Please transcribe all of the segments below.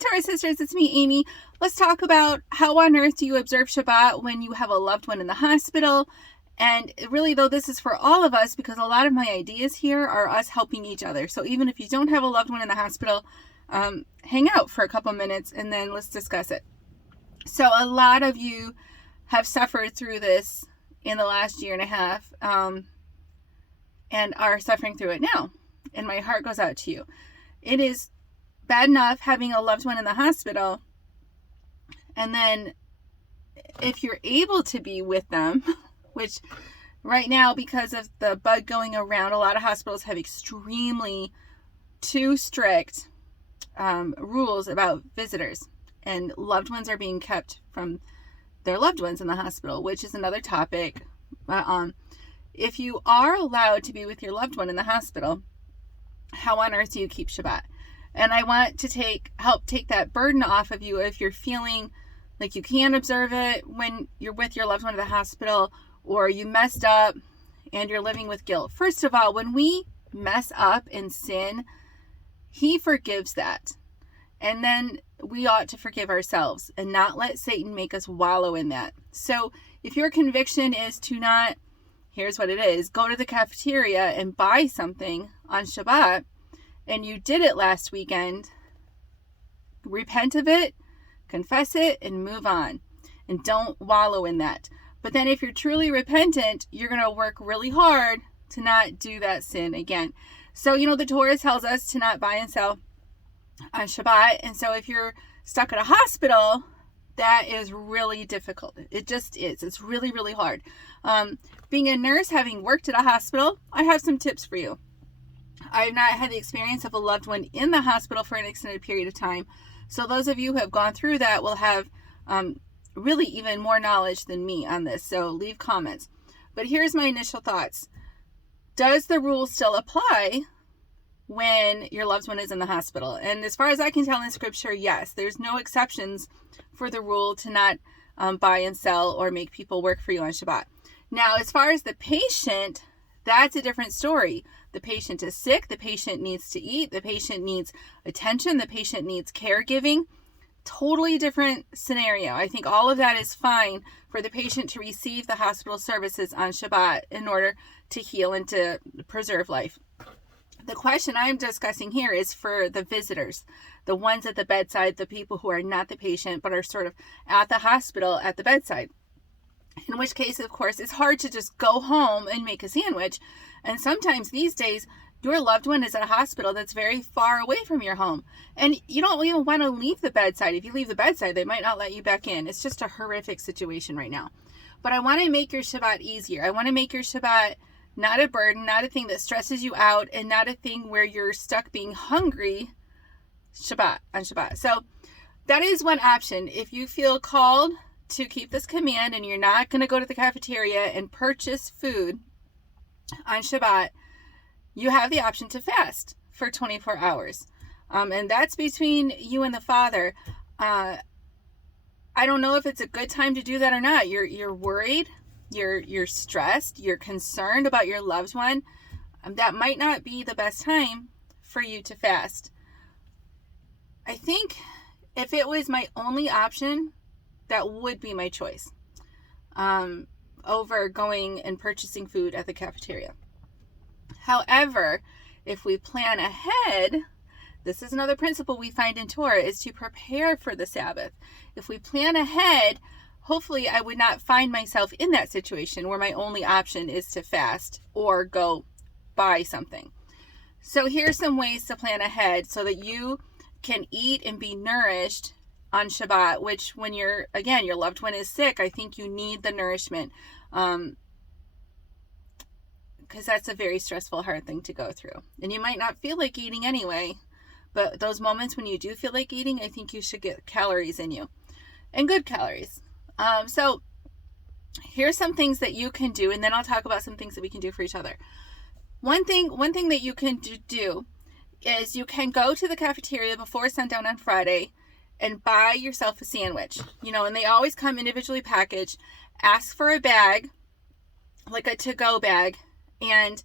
Taurus sisters, it's me, Amy. Let's talk about how on earth do you observe Shabbat when you have a loved one in the hospital. And really, though, this is for all of us because a lot of my ideas here are us helping each other. So even if you don't have a loved one in the hospital, hang out for a couple minutes and then let's discuss it. So a lot of you have suffered through this in the last year and a half and are suffering through it now. And my heart goes out to you. It is bad enough having a loved one in the hospital, and then if you're able to be with them, which right now because of the bug going around, a lot of hospitals have extremely too strict rules about visitors, and loved ones are being kept from their loved ones in the hospital, which is another topic. If you are allowed to be with your loved one in the hospital, how on earth do you keep Shabbat? And I want to help take that burden off of you if you're feeling like you can't observe it when you're with your loved one at the hospital, or you messed up and you're living with guilt. First of all, when we mess up and sin, He forgives that. And then we ought to forgive ourselves and not let Satan make us wallow in that. So if your conviction is to not, here's what it is, go to the cafeteria and buy something on Shabbat, and you did it last weekend, repent of it, confess it, and move on. And don't wallow in that. But then if you're truly repentant, you're going to work really hard to not do that sin again. So, the Torah tells us to not buy and sell on Shabbat. And so if you're stuck at a hospital, that is really difficult. It just is. It's really, really hard. Being a nurse, having worked at a hospital, I have some tips for you. I've not had the experience of a loved one in the hospital for an extended period of time. So those of you who have gone through that will have really even more knowledge than me on this. So leave comments. But here's my initial thoughts. Does the rule still apply when your loved one is in the hospital? And as far as I can tell in Scripture, yes. There's no exceptions for the rule to not buy and sell or make people work for you on Shabbat. Now, as far as the patient, that's a different story. The patient is sick. The patient needs to eat. The patient needs attention. The patient needs caregiving. Totally different scenario. I think all of that is fine for the patient to receive the hospital services on Shabbat in order to heal and to preserve life. The question I'm discussing here is for the visitors, the ones at the bedside, the people who are not the patient but are sort of at the hospital at the bedside. In which case, of course, it's hard to just go home and make a sandwich. And sometimes these days, your loved one is at a hospital that's very far away from your home. And you don't even want to leave the bedside. If you leave the bedside, they might not let you back in. It's just a horrific situation right now. But I want to make your Shabbat easier. I want to make your Shabbat not a burden, not a thing that stresses you out, and not a thing where you're stuck being hungry on Shabbat. So that is one option. If you feel called to keep this command and you're not going to go to the cafeteria and purchase food on Shabbat, you have the option to fast for 24 hours. And that's between you and the Father. I don't know if it's a good time to do that or not. You're worried, you're stressed, you're concerned about your loved one. That might not be the best time for you to fast. I think if it was my only option, that would be my choice over going and purchasing food at the cafeteria. However, if we plan ahead, this is another principle we find in Torah, is to prepare for the Sabbath. If we plan ahead, hopefully I would not find myself in that situation where my only option is to fast or go buy something. So here's some ways to plan ahead so that you can eat and be nourished on Shabbat, which when your loved one is sick, I think you need the nourishment. Because that's a very stressful, hard thing to go through. And you might not feel like eating anyway, but those moments when you do feel like eating, I think you should get calories in you, and good calories. So here's some things that you can do, and then I'll talk about some things that we can do for each other. One thing that you can do is you can go to the cafeteria before sundown on Friday and buy yourself a sandwich. And they always come individually packaged. Ask for a bag, like a to-go bag. And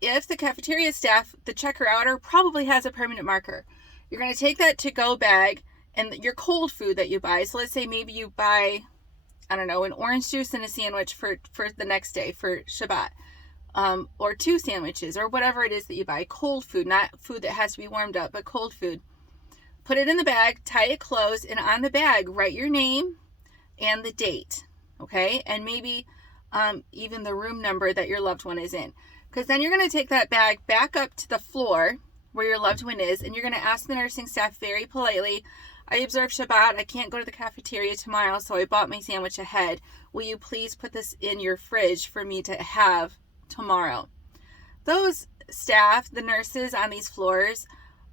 if the cafeteria staff, the checker outer, probably has a permanent marker, you're going to take that to-go bag and your cold food that you buy. So let's say maybe you buy, I don't know, an orange juice and a sandwich for the next day for Shabbat, or 2 sandwiches, or whatever it is that you buy. Cold food, not food that has to be warmed up, but cold food. Put it in the bag, tie it closed, and on the bag, write your name and the date, okay? And maybe even the room number that your loved one is in. Because then you're going to take that bag back up to the floor where your loved one is, and you're going to ask the nursing staff very politely, I observe Shabbat, I can't go to the cafeteria tomorrow, so I bought my sandwich ahead. Will you please put this in your fridge for me to have tomorrow? Those staff, the nurses on these floors,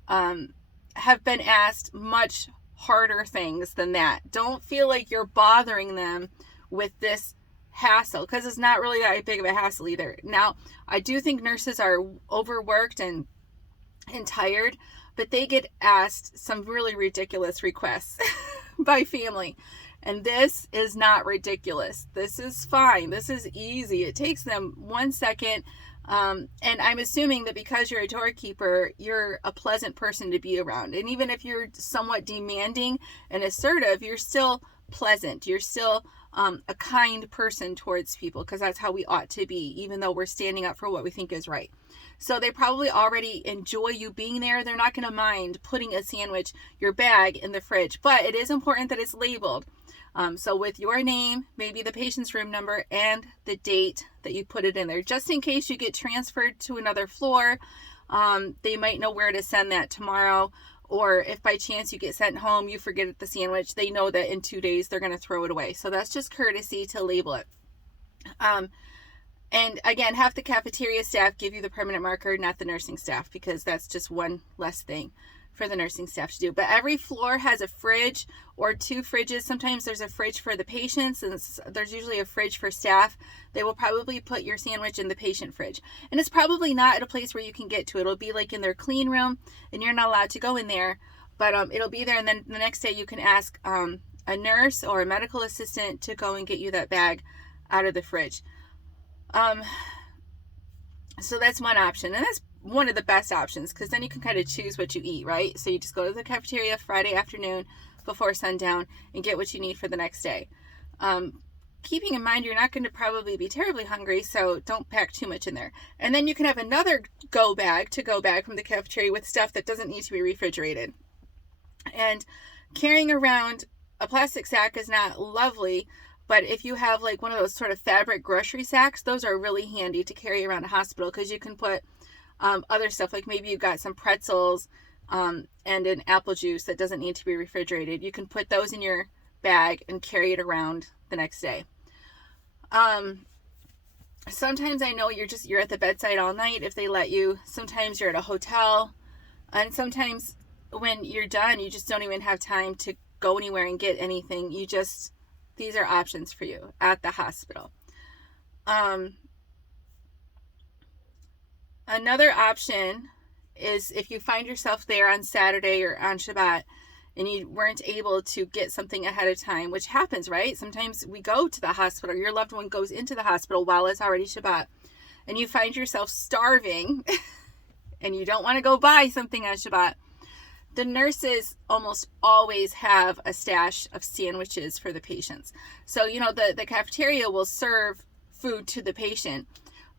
have been asked much harder things than that. Don't feel like you're bothering them with this hassle, because it's not really that big of a hassle either. Now, I do think nurses are overworked and tired, but they get asked some really ridiculous requests by family. And this is not ridiculous. This is fine. This is easy. It takes them 1 second. And I'm assuming that because you're a doorkeeper, you're a pleasant person to be around. And even if you're somewhat demanding and assertive, you're still pleasant. You're still a kind person towards people, because that's how we ought to be, even though we're standing up for what we think is right. So they probably already enjoy you being there. They're not going to mind putting a sandwich, your bag, in the fridge. But it is important that it's labeled. So with your name, maybe the patient's room number, and the date that you put it in there, just in case you get transferred to another floor. They might know where to send that tomorrow. Or if by chance you get sent home, you forget the sandwich, they know that in 2 days they're going to throw it away. So that's just courtesy to label it. And again, have the cafeteria staff give you the permanent marker, not the nursing staff, because that's just one less thing for the nursing staff to do. But every floor has a fridge or 2 fridges. Sometimes there's a fridge for the patients, and there's usually a fridge for staff. They will probably put your sandwich in the patient fridge. And it's probably not at a place where you can get to it. It'll be like in their clean room, and you're not allowed to go in there. But it'll be there, and then the next day you can ask a nurse or a medical assistant to go and get you that bag out of the fridge. So that's one option, and that's one of the best options, because then you can kind of choose what you eat, right? So you just go to the cafeteria Friday afternoon before sundown and get what you need for the next day. Keeping in mind you're not going to probably be terribly hungry, so don't pack too much in there. And then you can have another go bag from the cafeteria with stuff that doesn't need to be refrigerated. And carrying around a plastic sack is not lovely, but if you have like one of those sort of fabric grocery sacks, those are really handy to carry around a hospital, because you can put other stuff, like maybe you've got some pretzels and an apple juice that doesn't need to be refrigerated. You can put those in your bag and carry it around the next day. Sometimes I know you're at the bedside all night if they let you. Sometimes you're at a hotel, and sometimes when you're done, you just don't even have time to go anywhere and get anything. These are options for you at the hospital. Another option is if you find yourself there on Saturday or on Shabbat and you weren't able to get something ahead of time, which happens, right? Sometimes we go to the hospital, your loved one goes into the hospital while it's already Shabbat, and you find yourself starving and you don't want to go buy something on Shabbat. The nurses almost always have a stash of sandwiches for the patients. So, the cafeteria will serve food to the patient,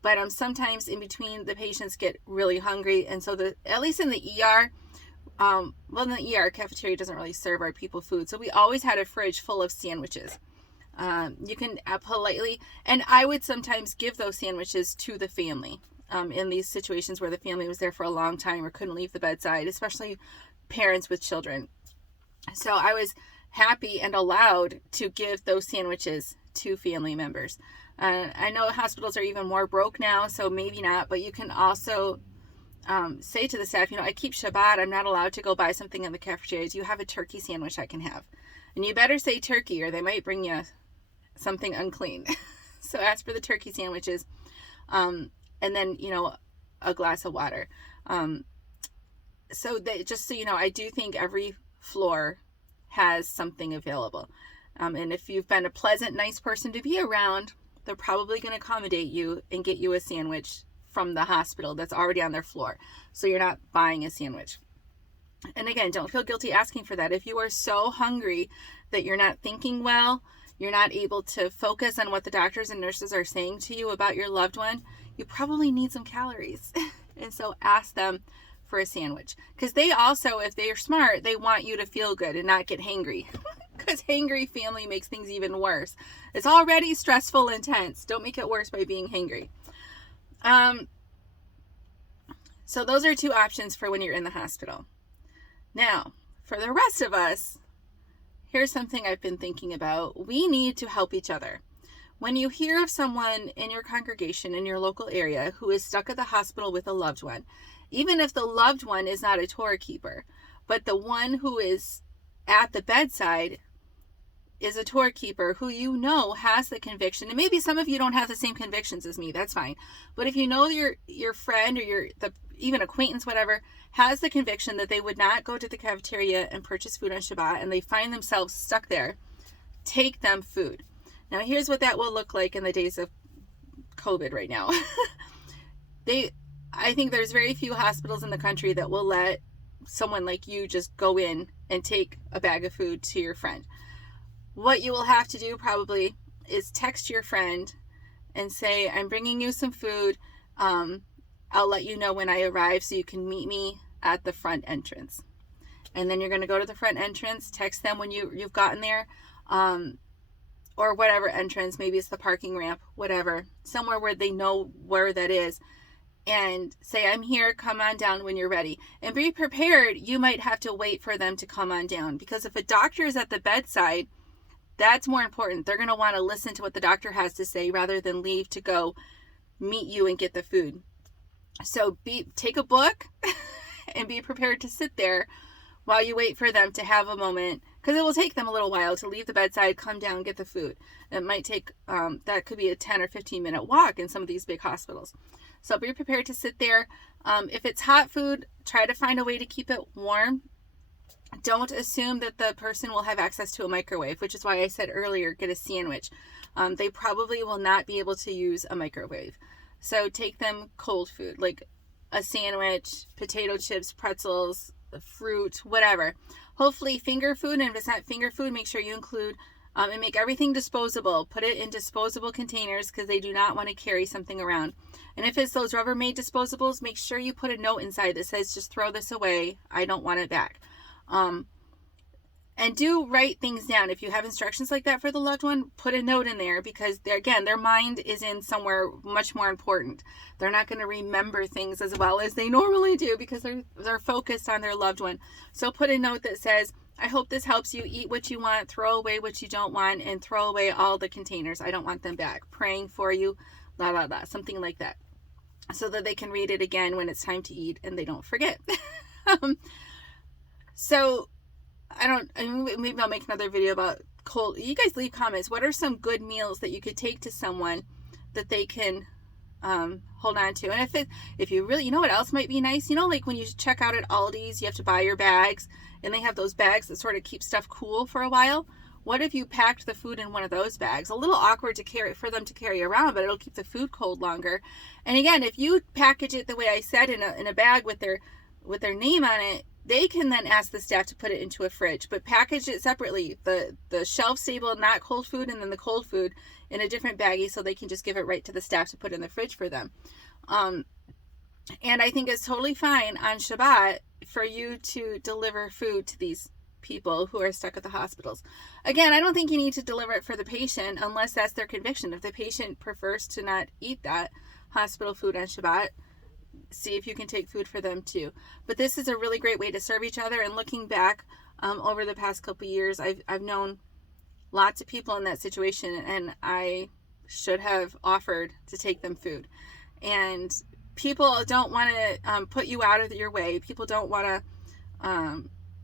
but sometimes in between the patients get really hungry, and so at least in the ER, in the ER, cafeteria doesn't really serve our people food, so we always had a fridge full of sandwiches. You can politely, and I would sometimes give those sandwiches to the family in these situations where the family was there for a long time or couldn't leave the bedside, especially parents with children. So I was happy and allowed to give those sandwiches to family members. I know hospitals are even more broke now, so maybe not, but you can also say to the staff, I keep Shabbat, I'm not allowed to go buy something in the cafeteria. Do you have a turkey sandwich I can have? And you better say turkey, or they might bring you something unclean. So ask for the turkey sandwiches, and then, a glass of water. Just so you know, I do think every floor has something available. And if you've been a pleasant, nice person to be around, they're probably going to accommodate you and get you a sandwich from the hospital that's already on their floor. So you're not buying a sandwich. And again, don't feel guilty asking for that. If you are so hungry that you're not thinking well, you're not able to focus on what the doctors and nurses are saying to you about your loved one, you probably need some calories. And so ask them for a sandwich. Because they also, if they're smart, they want you to feel good and not get hangry. Because hangry family makes things even worse. It's already stressful and tense. Don't make it worse by being hangry. So those are 2 options for when you're in the hospital. Now, for the rest of us, here's something I've been thinking about. We need to help each other. When you hear of someone in your congregation, in your local area, who is stuck at the hospital with a loved one, even if the loved one is not a Torah keeper, but the one who is at the bedside is a Torah keeper who you know has the conviction, and maybe some of you don't have the same convictions as me, that's fine. But if you know your friend or even acquaintance, whatever, has the conviction that they would not go to the cafeteria and purchase food on Shabbat, and they find themselves stuck there, take them food. Now, here's what that will look like in the days of COVID right now. I think there's very few hospitals in the country that will let someone like you just go in and take a bag of food to your friend. What you will have to do probably is text your friend and say, I'm bringing you some food. I'll let you know when I arrive so you can meet me at the front entrance. And then you're going to go to the front entrance, text them when you've gotten there, or whatever entrance, maybe it's the parking ramp, whatever, somewhere where they know where that is, and say, I'm here, come on down when you're ready. And be prepared, you might have to wait for them to come on down, because if a doctor is at the bedside, that's more important. They're going to want to listen to what the doctor has to say rather than leave to go meet you and get the food. So take a book and be prepared to sit there while you wait for them to have a moment, because it will take them a little while to leave the bedside, come down, get the food. It might take, that could be a 10 or 15 minute walk in some of these big hospitals. So be prepared to sit there. If it's hot food, try to find a way to keep it warm. Don't assume that the person will have access to a microwave, which is why I said earlier, get a sandwich. They probably will not be able to use a microwave. So take them cold food, like a sandwich, potato chips, pretzels, fruit, whatever. Hopefully finger food, and if it's not finger food, make sure you include and make everything disposable. Put it in disposable containers, because they do not want to carry something around. And if it's those Rubbermaid disposables, make sure you put a note inside that says, just throw this away, I don't want it back. And do write things down. If you have instructions like that for the loved one, put a note in there, because their mind is in somewhere much more important. They're not going to remember things as well as they normally do, because they're focused on their loved one. So put a note that says, I hope this helps you. Eat what you want, throw away what you don't want, and throw away all the containers. I don't want them back. Praying for you, blah, blah, blah, something like that. So that they can read it again when it's time to eat and they don't forget. So maybe I'll make another video about cold. You guys leave comments. What are some good meals that you could take to someone that they can hold on to? And if you really, what else might be nice? Like when you check out at Aldi's, you have to buy your bags, and they have those bags that sort of keep stuff cool for a while. What if you packed the food in one of those bags? A little awkward for them to carry around, but it'll keep the food cold longer. And again, if you package it the way I said, in a bag with their name on it, they can then ask the staff to put it into a fridge, but package it separately. The shelf stable, not cold food, and then the cold food in a different baggie, so they can just give it right to the staff to put in the fridge for them. And I think it's totally fine on Shabbat for you to deliver food to these people who are stuck at the hospitals. Again, I don't think you need to deliver it for the patient unless that's their conviction. If the patient prefers to not eat that hospital food on Shabbat, see if you can take food for them too. But this is a really great way to serve each other. And looking back over the past couple of years, I've known lots of people in that situation, and I should have offered to take them food. And people don't want to put you out of your way. People don't want to,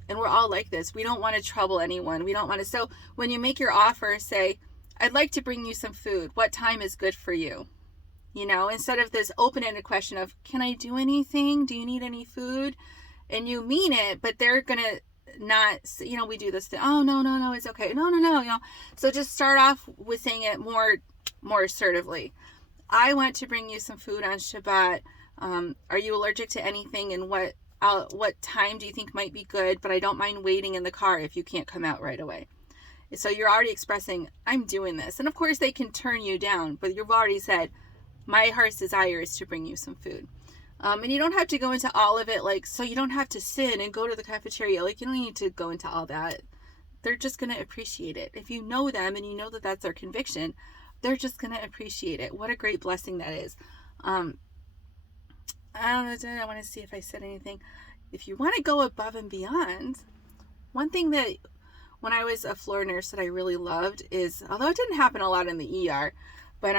and we're all like this. We don't want to trouble anyone. We don't want to. So when you make your offer, say, I'd like to bring you some food. What time is good for you? Instead of this open-ended question of, can I do anything? Do you need any food? And you mean it, but they're going to not, we do this thing. Oh, no, it's okay. No. So just start off with saying it more assertively. I want to bring you some food on Shabbat. Are you allergic to anything, and what what time do you think might be good, but I don't mind waiting in the car if you can't come out right away. So you're already expressing, I'm doing this. And of course they can turn you down, but you've already said, my heart's desire is to bring you some food. And you don't have to go into all of it, like, so you don't have to sit and go to the cafeteria. Like, you don't need to go into all that. They're just going to appreciate it. If you know them and you know that that's their conviction, they're just going to appreciate it. What a great blessing that is. I want to see if I said anything. If you want to go above and beyond, one thing that when I was a floor nurse that I really loved is, although it didn't happen a lot in the ER, but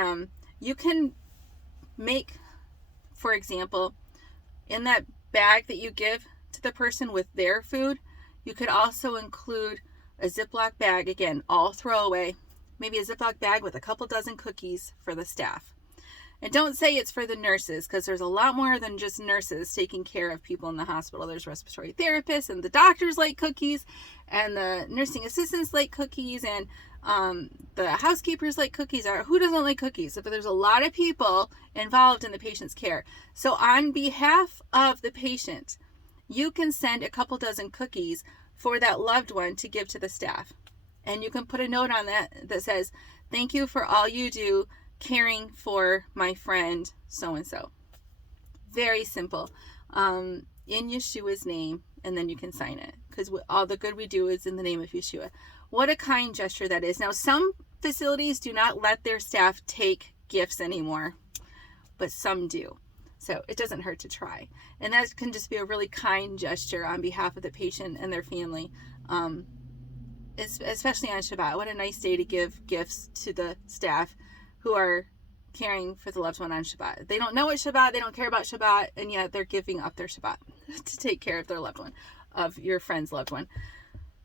you can make, for example, in that bag that you give to the person with their food, you could also include a Ziploc bag, again, all throwaway, maybe a Ziploc bag with a couple dozen cookies for the staff. And don't say it's for the nurses, because there's a lot more than just nurses taking care of people in the hospital. There's respiratory therapists, and the doctors like cookies, and the nursing assistants like cookies, and the housekeepers like cookies. Who doesn't like cookies? But there's a lot of people involved in the patient's care. So on behalf of the patient, you can send a couple dozen cookies for that loved one to give to the staff. And you can put a note on that says, thank you for all you do caring for my friend so-and-so. Very simple. In Yeshua's name, and then you can sign it, because all the good we do is in the name of Yeshua. What a kind gesture that is. Now, some facilities do not let their staff take gifts anymore, but some do. So it doesn't hurt to try. And that can just be a really kind gesture on behalf of the patient and their family, especially on Shabbat. What a nice day to give gifts to the staff who are caring for the loved one on Shabbat. They don't know it's Shabbat, they don't care about Shabbat, and yet they're giving up their Shabbat to take care of their loved one, of your friend's loved one.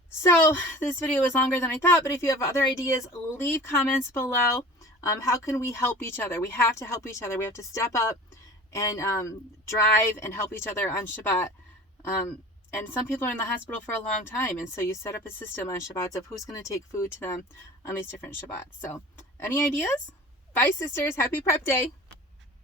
So this video was longer than I thought, but if you have other ideas, leave comments below. How can we help each other? We have to help each other. We have to step up and drive and help each other on Shabbat. And some people are in the hospital for a long time, and so you set up a system on Shabbats of who's going to take food to them on these different Shabbats. So any ideas? Bye, sisters. Happy Prep Day.